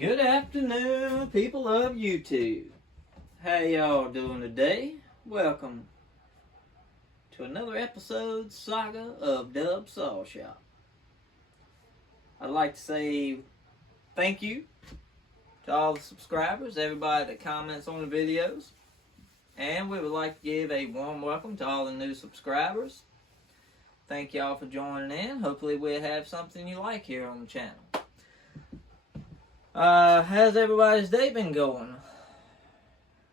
Good afternoon, people of YouTube. How y'all doing today? Welcome to another episode saga of Dub Saw Shop. I'd like to say thank you to all the subscribers, everybody that comments on the videos, and we would like to give a warm welcome to all the new subscribers. Thank y'all for joining in. Hopefully we'll have something you like here on the channel. How's everybody's day been going?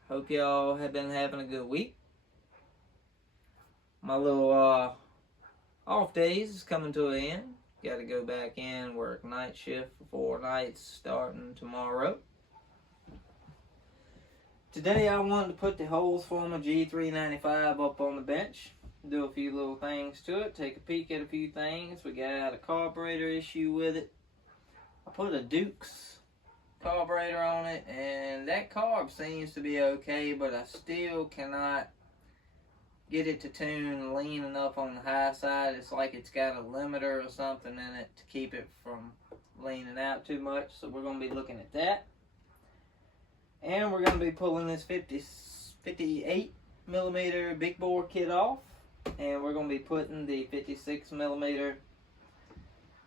Hope y'all have been having a good week. My little off days is coming to an end. Got to go back in, work night shift for 4 nights starting tomorrow. Today I wanted to put the Holzfforma G395 up on the bench. Do a few little things to it. Take a peek at a few things. We got a carburetor issue with it. I put a Duke's carburetor on it, and that carb seems to be okay, but I still cannot get it to tune lean enough on the high side. It's like it's got a limiter or something in it to keep it from leaning out too much, so we're going to be looking at that. And we're going to be pulling this 58 millimeter big bore kit off, and we're going to be putting the 56 millimeter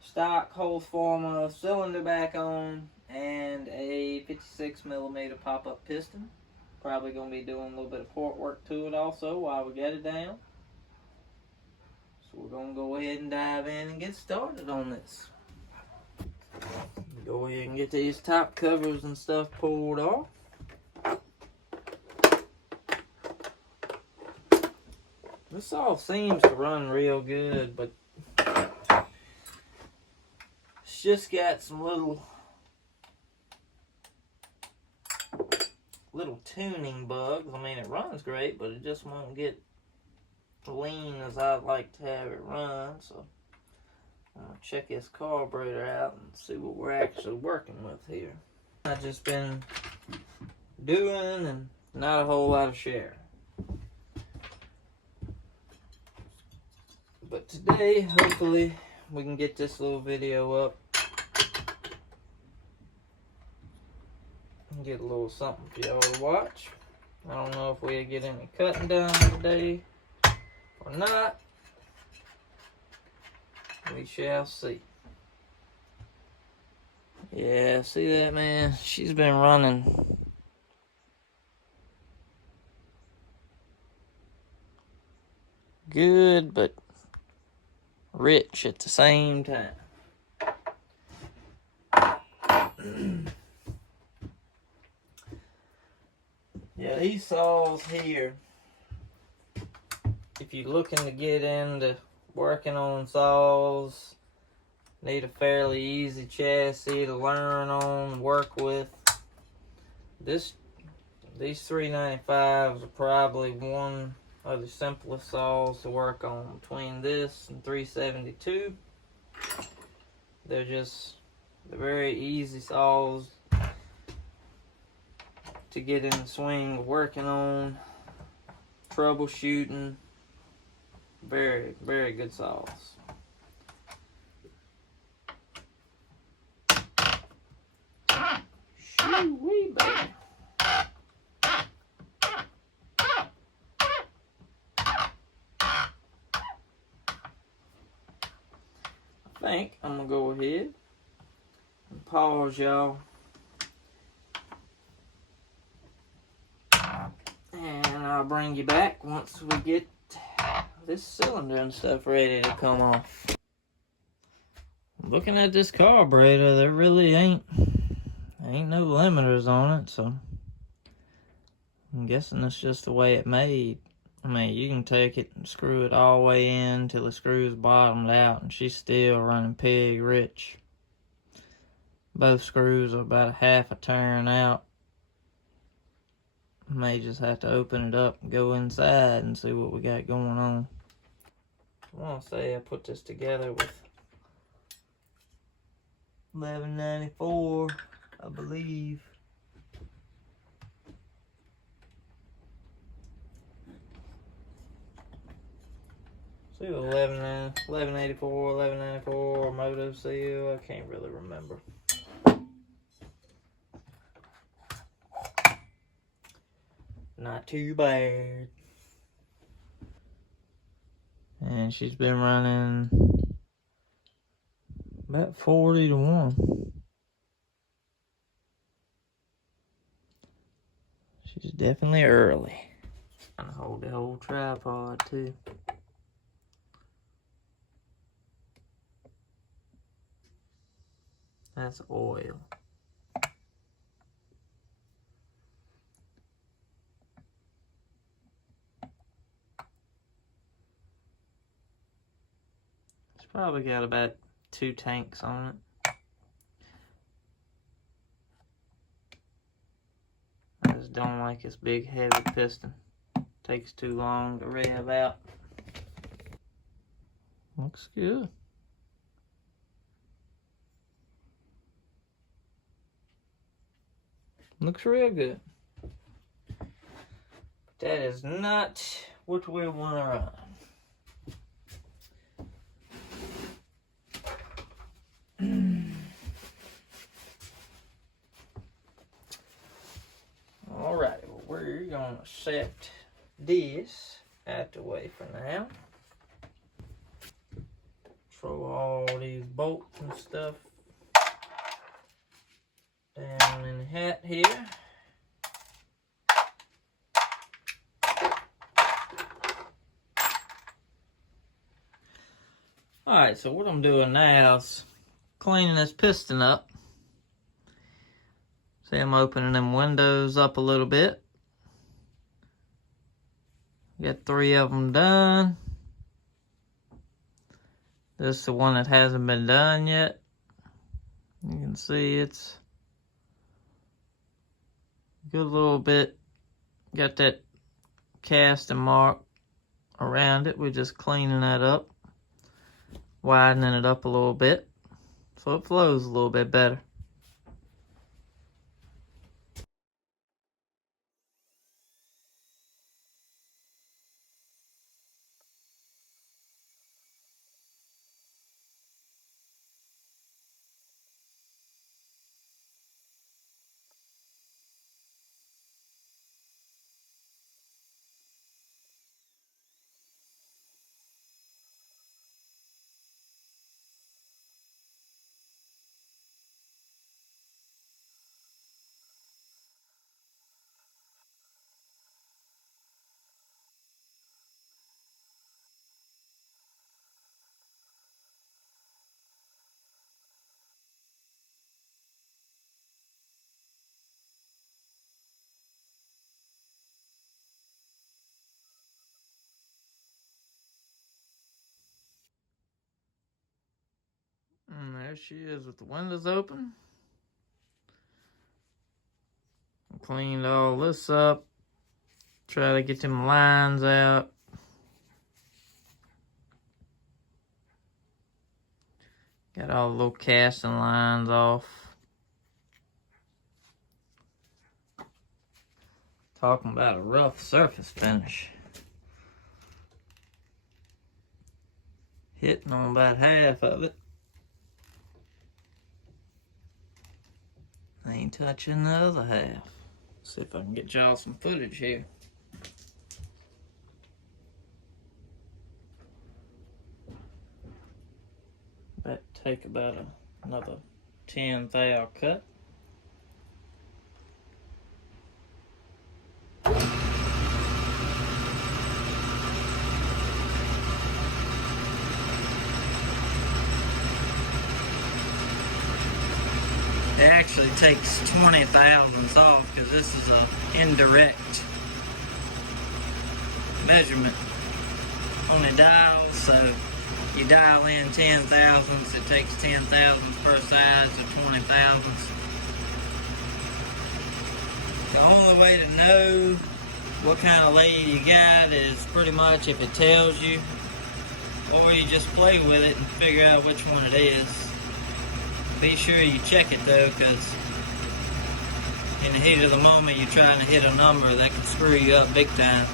stock Holzfforma cylinder back on, and a 56 millimeter pop-up piston. Probably going to be doing a little bit of port work to it also while we get it down. So we're going to go ahead and dive in and get started on this. Go ahead and get these top covers and stuff pulled off. This all seems to run real good, but it's just got some little tuning bugs. I mean, it runs great, but it just won't get lean as I'd like to have it run. So I'm gonna check this carburetor out and see what we're actually working with here. I've just been doing and not a whole lot of sharing. But today, hopefully, we can get this little video up. Get a little something for y'all to watch. I don't know if we'll get any cutting done today or not. We shall see. Yeah, see that, man? She's been running good, but rich at the same time. Yeah, these saws here, if you're looking to get into working on saws, need a fairly easy chassis to learn on, work with. These 395s are probably one of the simplest saws to work on between this and 372. They're very easy saws to get in the swing of working on, troubleshooting. Very, very good saws. Shoo-wee, baby. I think I'm gonna go ahead and pause y'all. And I'll bring you back once we get this cylinder and stuff ready to come off. Looking at this carburetor, there really ain't no limiters on it, so I'm guessing that's just the way it made. I mean, you can take it and screw it all the way in till the screw's bottomed out, and she's still running pig rich. Both screws are about a half a turn out. May just have to open it up and go inside and see what we got going on. I want to say I put this together with 1194, I believe. See, 1184, 1194, Moto Seal, I can't really remember. Not too bad. And she's been running about 40 to 1. She's definitely early. Trying to hold the whole tripod too. That's oil. It's probably got about 2 tanks on it. I just don't like this big heavy piston. Takes too long to rev out. Looks good. Looks real good. That is not what we want to run. Alright, well, we're going to set this out the way for now. Throw all these bolts and stuff down in the hat here. Alright, so what I'm doing now is cleaning this piston up. See, I'm opening them windows up a little bit. Got 3 of them done. This is the one that hasn't been done yet. You can see it's a good little bit. Got that casting mark around it. We're just cleaning that up. Widening it up a little bit so it flows a little bit better. And there she is with the windows open. Cleaned all this up. Try to get them lines out. Got all the little casting lines off. Talking about a rough surface finish. Hitting on about half of it. I ain't touching the other half. See if I can get y'all some footage here. That take about another 10 thou cut. It actually takes 20 thousandths off because this is a indirect measurement on the dial. So you dial in 10 thousandths, it takes 10 thousandths per side, so 20 thousandths. The only way to know what kind of lathe you got is pretty much if it tells you, or you just play with it and figure out which one it is. Be sure you check it though, because in the heat of the moment you're trying to hit a number that can screw you up big time.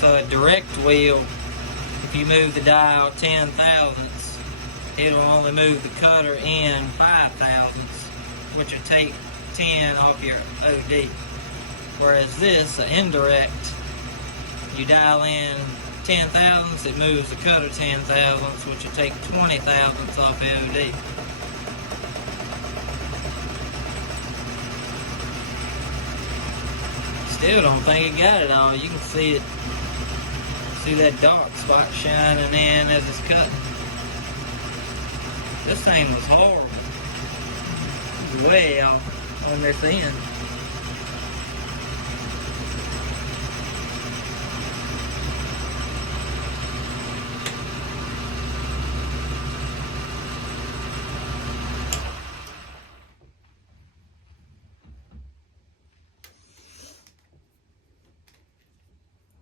So a direct wheel, if you move the dial 10 thousandths, it'll only move the cutter in 5 thousandths, which will take 10 off your OD. Whereas this, an indirect, you dial in 10 thousandths, it moves the cutter 10 thousandths, which would take 20 thousandths off OD. Still don't think it got it all. You can see it. See that dark spot shining in as it's cutting. This thing was horrible. It was way off on this end.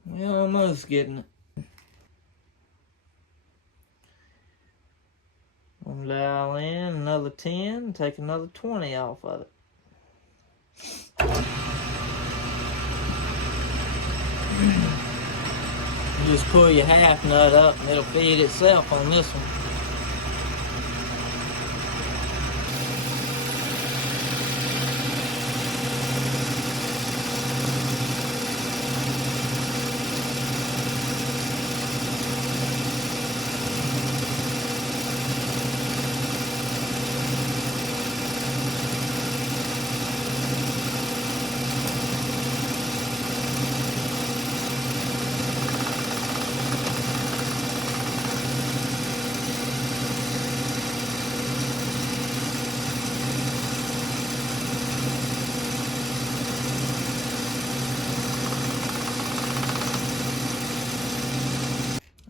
We're almost getting it. We'll dial in another 10, take another 20 off of it. You just pull your half nut up and it'll feed itself on this one.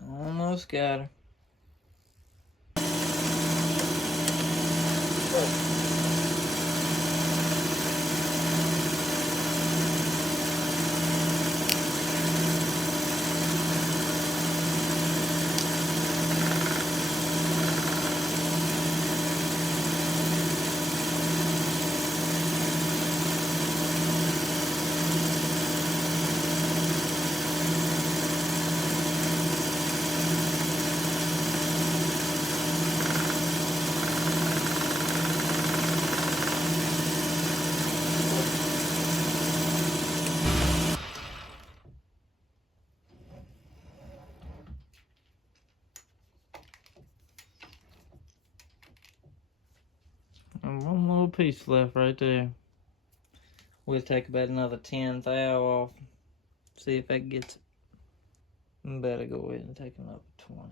Almost got her. And one little piece left right there. We'll take about another 10 thou off. See if that gets it. Better go ahead and take another 20.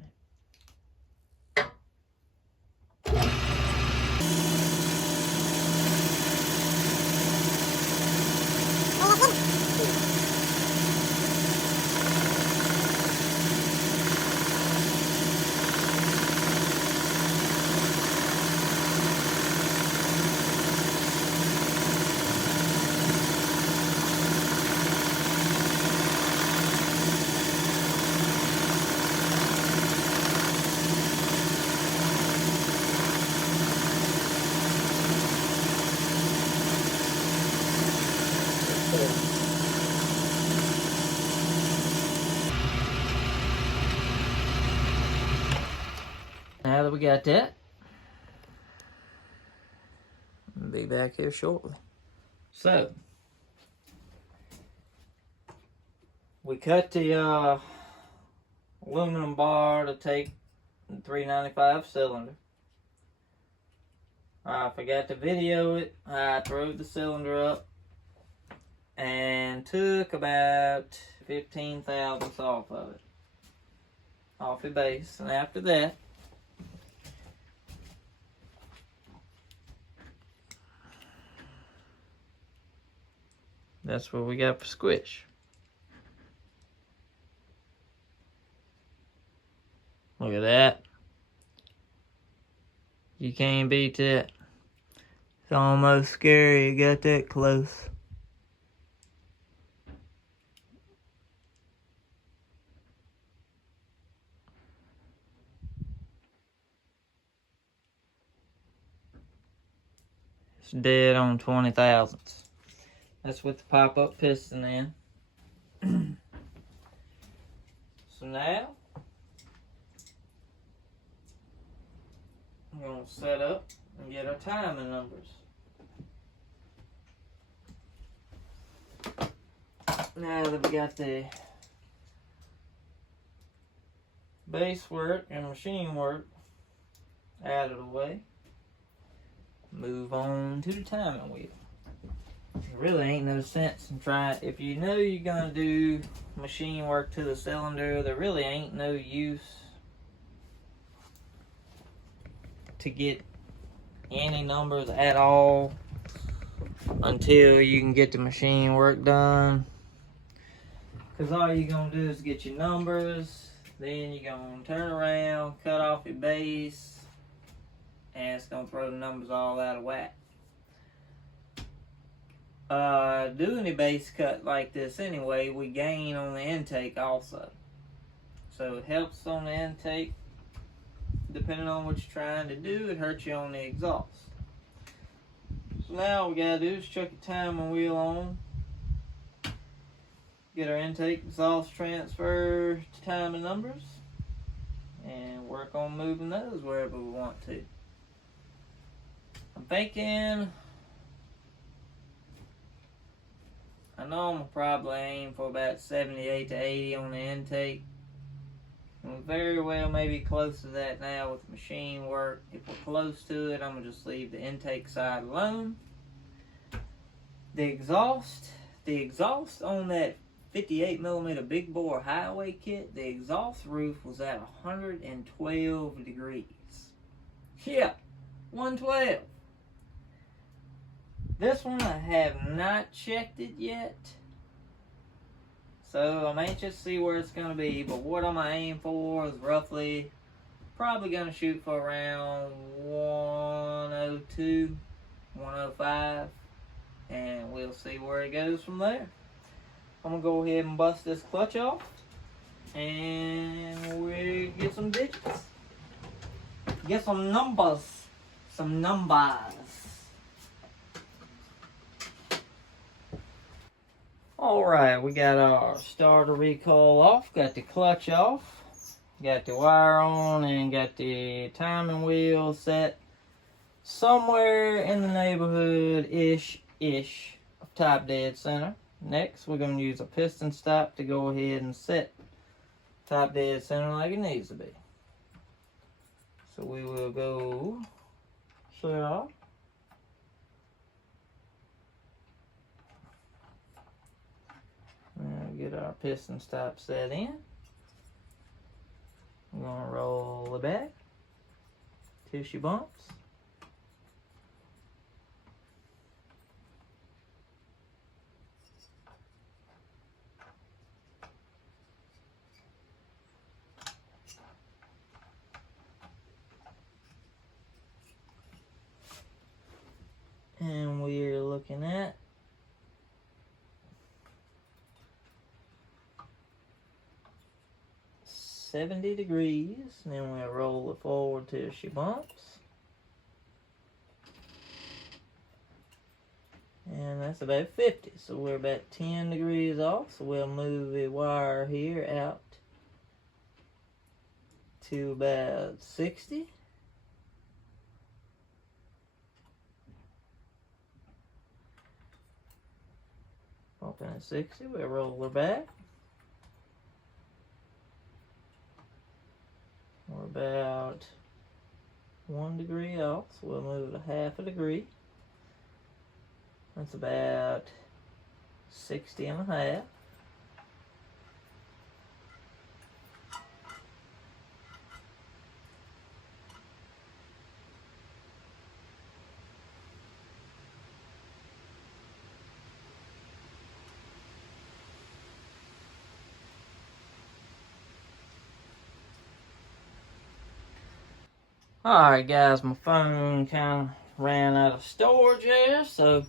Now that we got that, I'll be back here shortly. So, we cut the aluminum bar to take the 395 cylinder. I forgot to video it. I threw the cylinder up and took about 15 thousandths off of it, off the base. And after that, that's what we got for Squish. Look at that. You can't beat that. It's almost scary you got that close. It's dead on 20 thousandths. That's with the pop-up piston in. So now, I'm going to set up and get our timing numbers. Now that we got the base work and machine work out of the way, move on to the timing wheel. There really ain't no sense in trying. If you know you're gonna do machine work to the cylinder, there really ain't no use to get any numbers at all until you can get the machine work done. Because all you're going to do is get your numbers, then you're going to turn around, cut off your base, and it's going to throw the numbers all out of whack. Doing a base cut like this anyway, we gain on the intake also. So it helps on the intake. Depending on what you're trying to do, it hurts you on the exhaust. So now all we gotta do is chuck the timing wheel on, get our intake exhaust transfer to timing numbers, and work on moving those wherever we want to. I'm thinking, I know I'm probably aim for about 78 to 80 on the intake. And very well maybe close to that now with machine work. If we're close to it, I'm going to just leave the intake side alone. The exhaust on that 58mm big bore highway kit, the exhaust roof was at 112 degrees. Yeah, 112. This one I have not checked it yet. So I'm anxious to see where it's going to be, but what I'm aiming for is roughly, probably going to shoot for around 102, 105, and we'll see where it goes from there. I'm going to go ahead and bust this clutch off, and we'll get some digits. Get some numbers. Some numbers. Alright, we got our starter recoil off, got the clutch off, got the wire on, and got the timing wheel set somewhere in the neighborhood-ish of top dead center. Next, we're going to use a piston stop to go ahead and set top dead center like it needs to be. So we will go so. Get our piston stop set in. We're going to roll it back. Tissue bumps. And we're looking at 70 degrees, and then we'll roll it forward till she bumps. And that's about 50, so we're about 10 degrees off, so we'll move the wire here out to about 60. Bumping at 60, we'll roll her back. We're about 1 degree off, so we'll move it a half a degree. That's about 60 and a half. Alright guys, my phone kind of ran out of storage there, so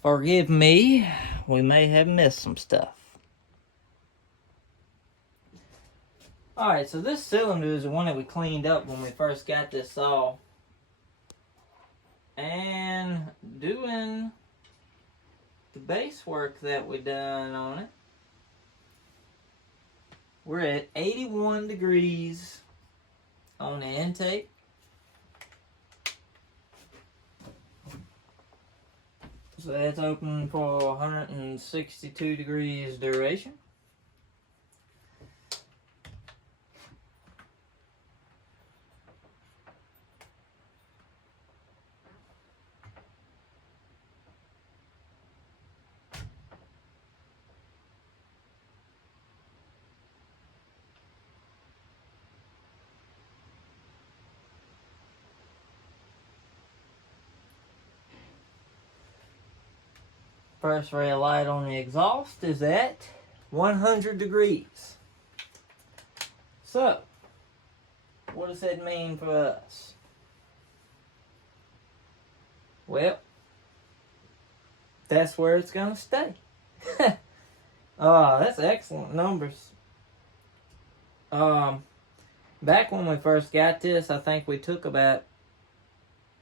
forgive me, we may have missed some stuff. Alright, so this cylinder is the one that we cleaned up when we first got this saw. And doing the base work that we done on it, we're at 81 degrees on the intake. So that's open for 162 degrees duration. First ray of light on the exhaust is at 100 degrees. So, what does that mean for us? Well, that's where it's going to stay. That's excellent numbers. Back when we first got this, I think we took about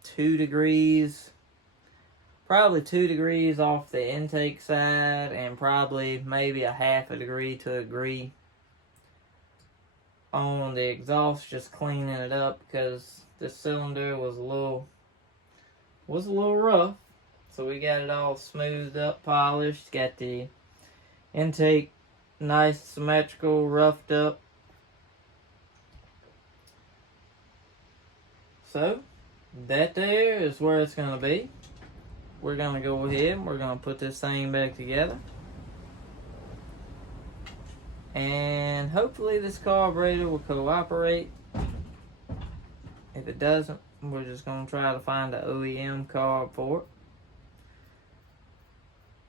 2 degrees, probably 2 degrees off the intake side, and probably maybe a half a degree to a degree on the exhaust, just cleaning it up because this cylinder was a little rough. So we got it all smoothed up, polished, got the intake nice, symmetrical, roughed up. So that there is where it's going to be. We're going to go ahead and we're going to put this thing back together. And hopefully this carburetor will cooperate. If it doesn't, we're just going to try to find an OEM carb for it.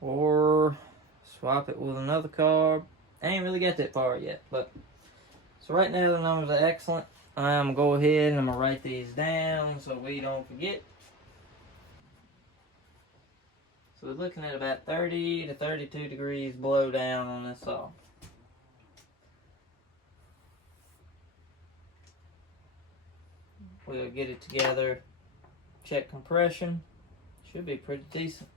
Or swap it with another carb. I ain't really got that far yet. But so right now the numbers are excellent. I'm going to go ahead and I'm going to write these down so we don't forget. So we're looking at about 30 to 32 degrees blow down on this saw. We'll get it together, check compression. Should be pretty decent.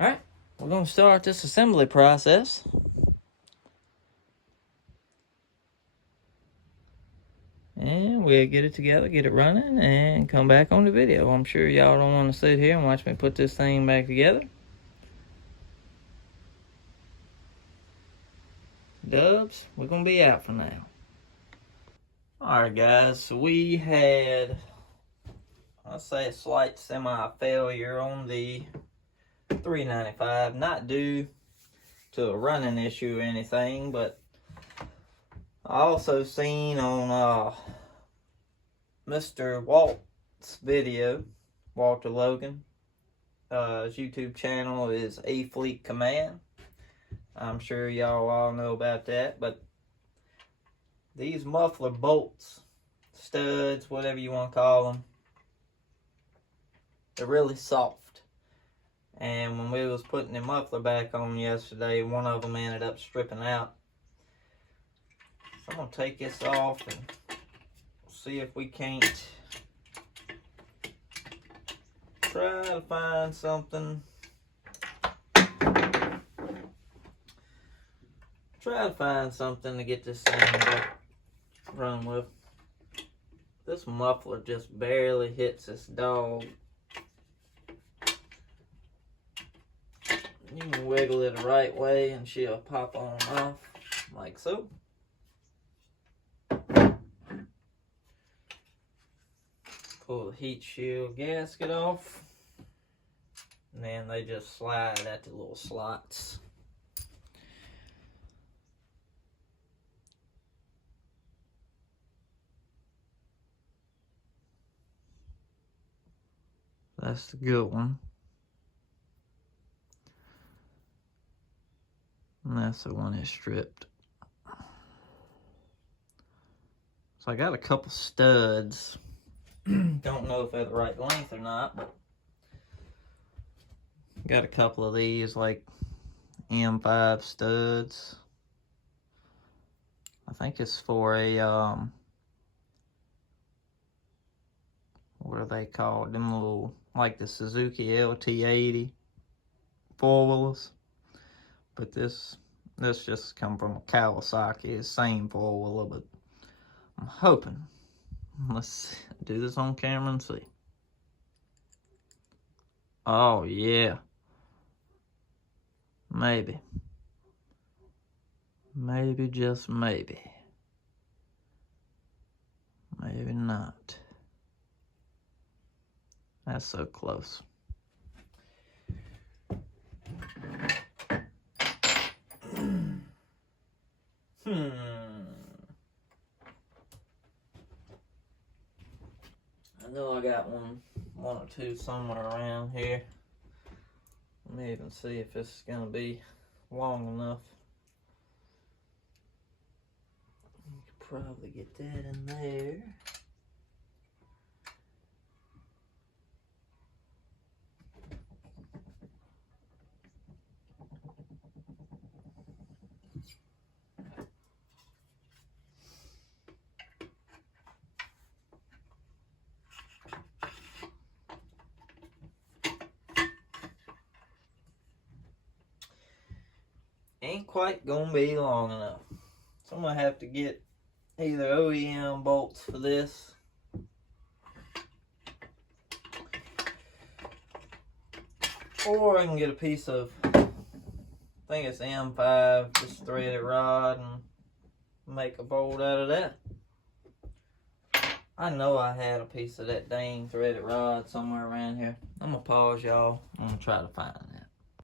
Alright, we're going to start this assembly process. And we'll get it together, get it running, and come back on the video. I'm sure y'all don't want to sit here and watch me put this thing back together. Dubs, we're going to be out for now. Alright guys, so we had, let's say, a slight semi-failure on the 395. Not due to a running issue or anything, but I also seen on Mr. Walt's video, Walter Logan, his YouTube channel is A Fleet Command. I'm sure y'all all know about that, but these muffler bolts, studs, whatever you want to call them, they're really soft. And when we was putting the muffler back on yesterday, one of them ended up stripping out. So I'm going to take this off and see if we can't try to find something. Try to find something to get this thing to run with. This muffler just barely hits this dog. You can wiggle it the right way and she'll pop on off like so. Pull the heat shield gasket off. And then they just slide at the little slots. That's the good one. And that's the one that's stripped. So I got a couple studs. Don't know if they're the right length or not, but got a couple of these like M5 studs. I think it's for a what are they called? Them little, like the Suzuki LT80 four-wheelers. But this just come from a Kawasaki, the same four-wheeler, but I'm hoping. Let's do this on camera and see. Oh, yeah. Maybe. Maybe, just maybe. Maybe not. That's so close. I know I got one or two somewhere around here. Let me even see if this is gonna be long enough. You could probably get that in there. Ain't quite gonna be long enough. So I'm gonna have to get either OEM bolts for this, or I can get a piece of, I think it's M5, just threaded rod, and make a bolt out of that. I know I had a piece of that dang threaded rod somewhere around here. I'm gonna pause y'all. I'm gonna try to find it.